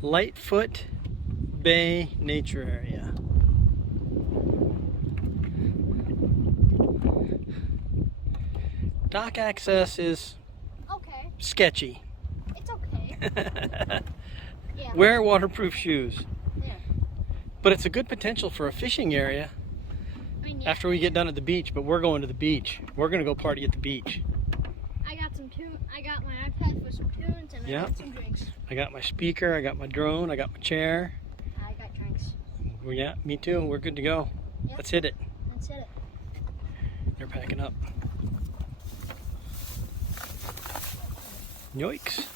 Lightfoot Bay Nature Area. Dock access is okay. sketchy. It's okay. Yeah. Wear waterproof shoes. Yeah. But it's a good potential for a fishing area Yeah. after we get done at the beach. But we're going to the beach. We're going to go party at the beach. I got my iPad for some tunes and I got some drinks. I got my speaker, I got my drone, I got my chair. I got drinks. Well, yeah, me too. We're good to go. Yep. Let's hit it. Let's hit it. They're packing up. Yoicks.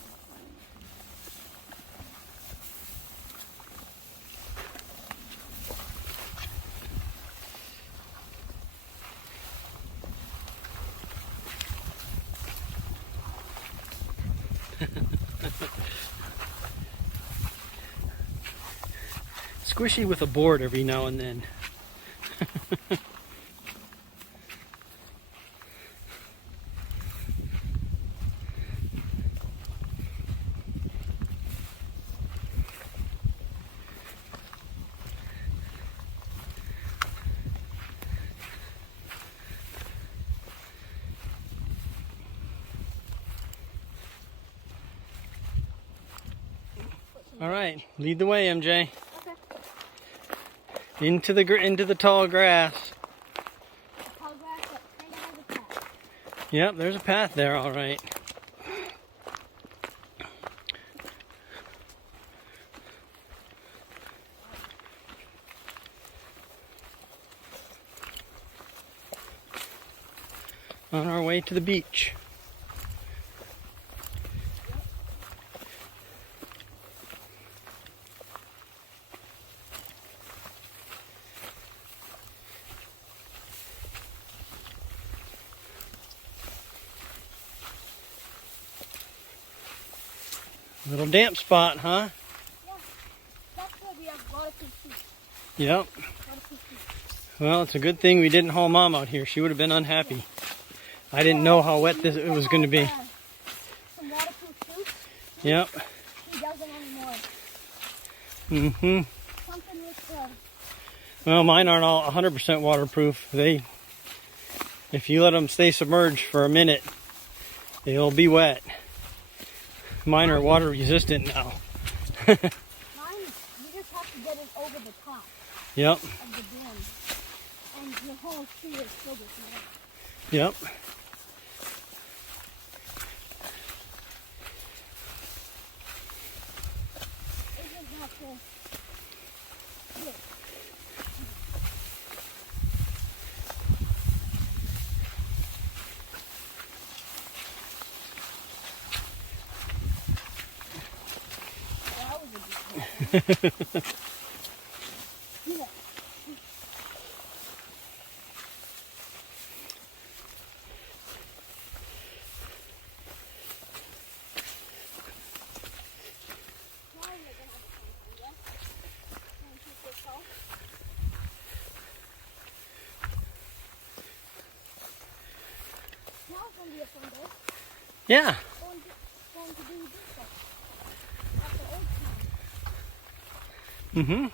Squishy with a board every now and then. All right, lead the way, MJ. Okay. Into the tall grass. Tall grass that kind of has a path. Yep, there's a path there, all right. On our way to the beach. Little damp spot, huh? Yeah. That's where we have waterproof shoes. Yep. Waterproof shoes. Well, it's a good thing we didn't haul Mom out here. She would have been unhappy. I didn't know how wet it was going to be. Some waterproof shoes. Yep. He doesn't anymore. Mm-hmm. Something with Well, mine aren't all 100% waterproof. If you let them stay submerged for a minute, they'll be wet. Mine are water resistant now. mine, you just have to get it over the top Yep. of the bin. And the whole tree is filled with water. Yep. It just have to look. That was a good one. Yeah. Now you're gonna have a fun time, yes? And keep yourself. Now it's gonna be a fun day. Yeah. Going to do this stuff. At the old town. Mm-hmm.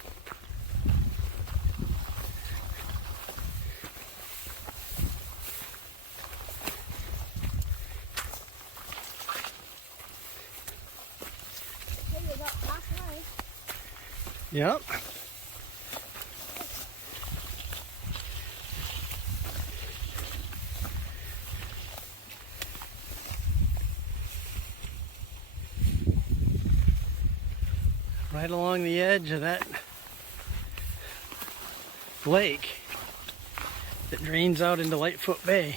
Hey, you got last night. Yep. Right along the edge of that lake that drains out into Lightfoot Bay.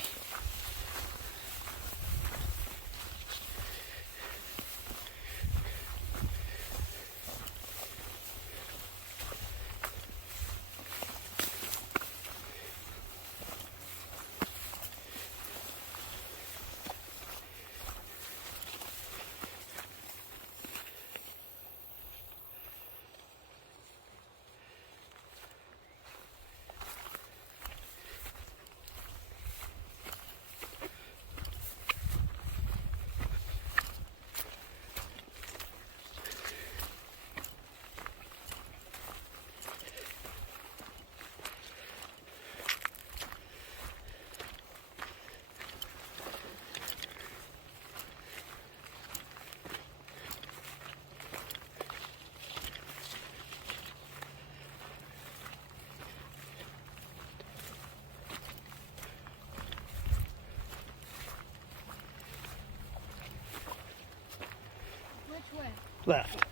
left.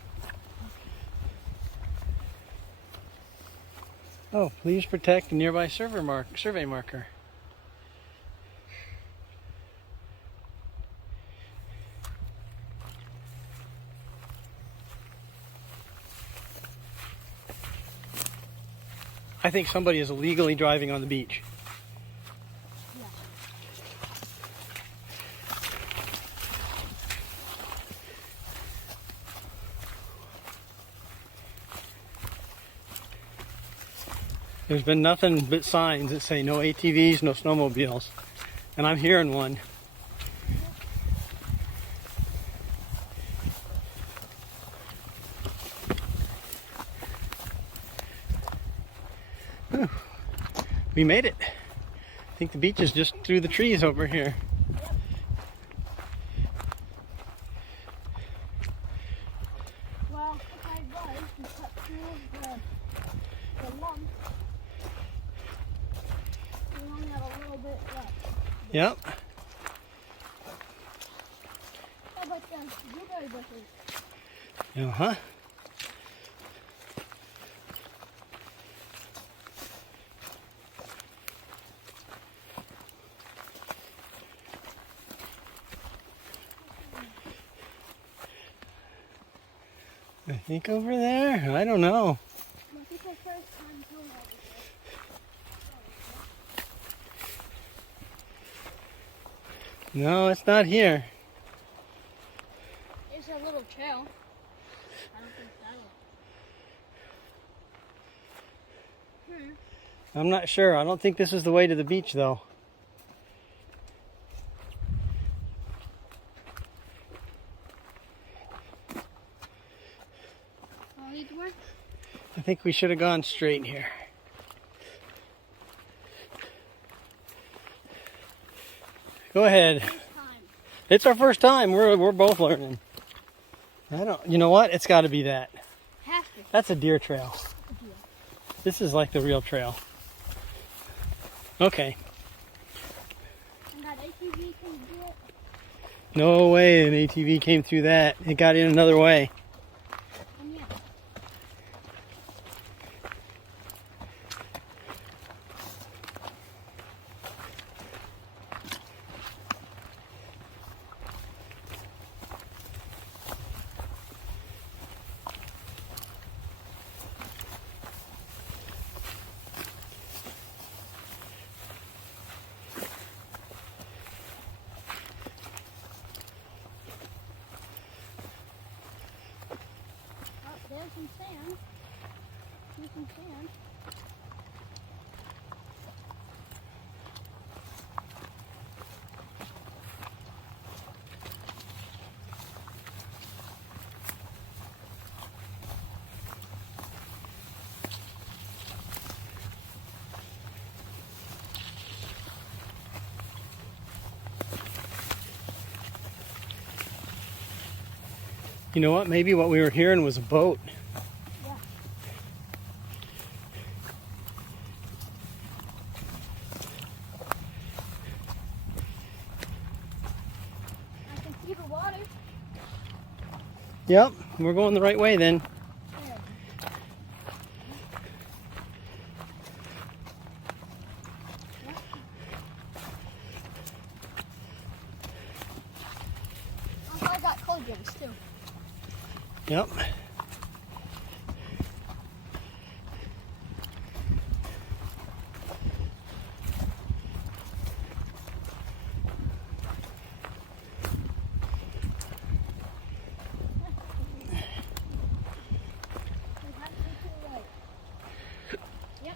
Oh, please protect the nearby survey marker. I think somebody is illegally driving on the beach. Yeah. There's been nothing but signs that say no ATVs, no snowmobiles. And I'm hearing one. Whew. We made it. I think the beach is just through the trees over here. Yep. Well, if I was, we cut through the lump. We only have a little bit left. Yep. How about the blueberry bushes? Uh-huh. I think over there. I don't know. I think our first time doing all this. No, it's not here. It's a little trail. I don't think that'll. I'm not sure. I don't think this is the way to the beach, though. All these work? I think we should have gone straight here. Go ahead. First time. It's our first time. We're both learning. I don't. You know what? It's got to be that. Has to. That's a deer trail. Yeah. This is like the real trail. Okay. And that ATV can do it. No way an ATV came through that. It got in another way. And yeah. Oh, there's some sand. There's some sand. You know what? Maybe what we were hearing was a boat. Yeah. I can see the water. Yep, we're going the right way then. There. Oh, I got cauldrons too. Yep. Yep.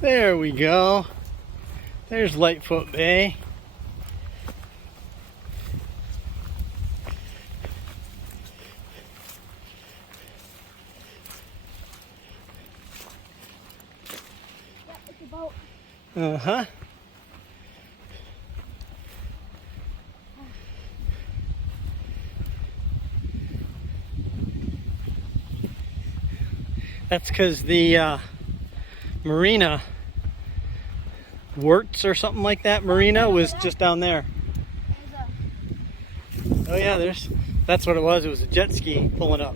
There we go. There's Lightfoot Bay. Yep, it's a boat. Uh-huh. That's because the marina, Wirtz or something like that, marina was just down there. There's Oh yeah, That's what it was. It was a jet ski pulling up.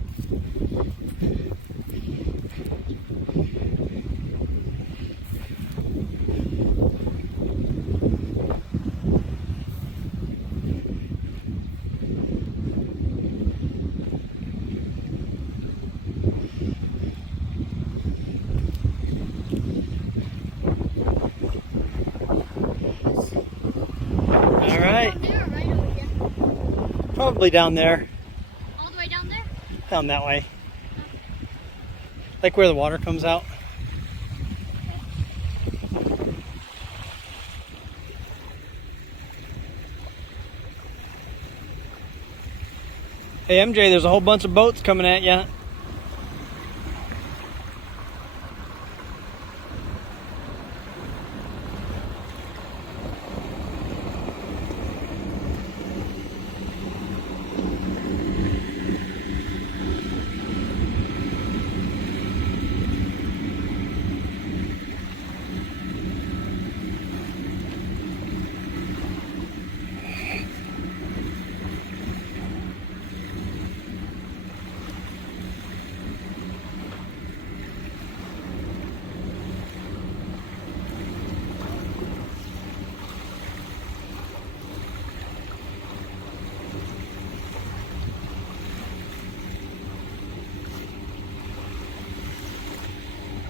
All right. Down there or right over here? Probably down there. All the way down there? Down that way. Like where the water comes out. Hey MJ, there's a whole bunch of boats coming at you.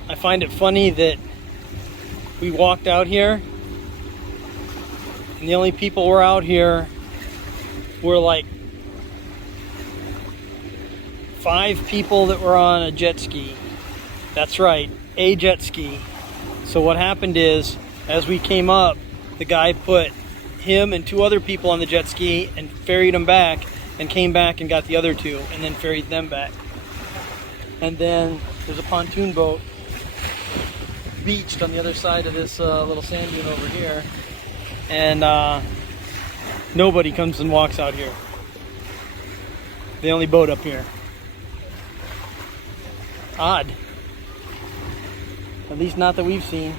I find it funny that we walked out here and the only people were out here were like 5 people that were on a jet ski. That's right, a jet ski. So what happened is, as we came up, the guy put him and 2 other people on the jet ski and ferried them back, and came back and got the other 2 and then ferried them back. And then there's a pontoon boat beached on the other side of this little sand dune over here, and nobody comes and walks out here. The only boat up here. Odd. At least not that we've seen.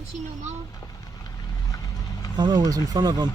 don't see no mama. Mama was in front of them.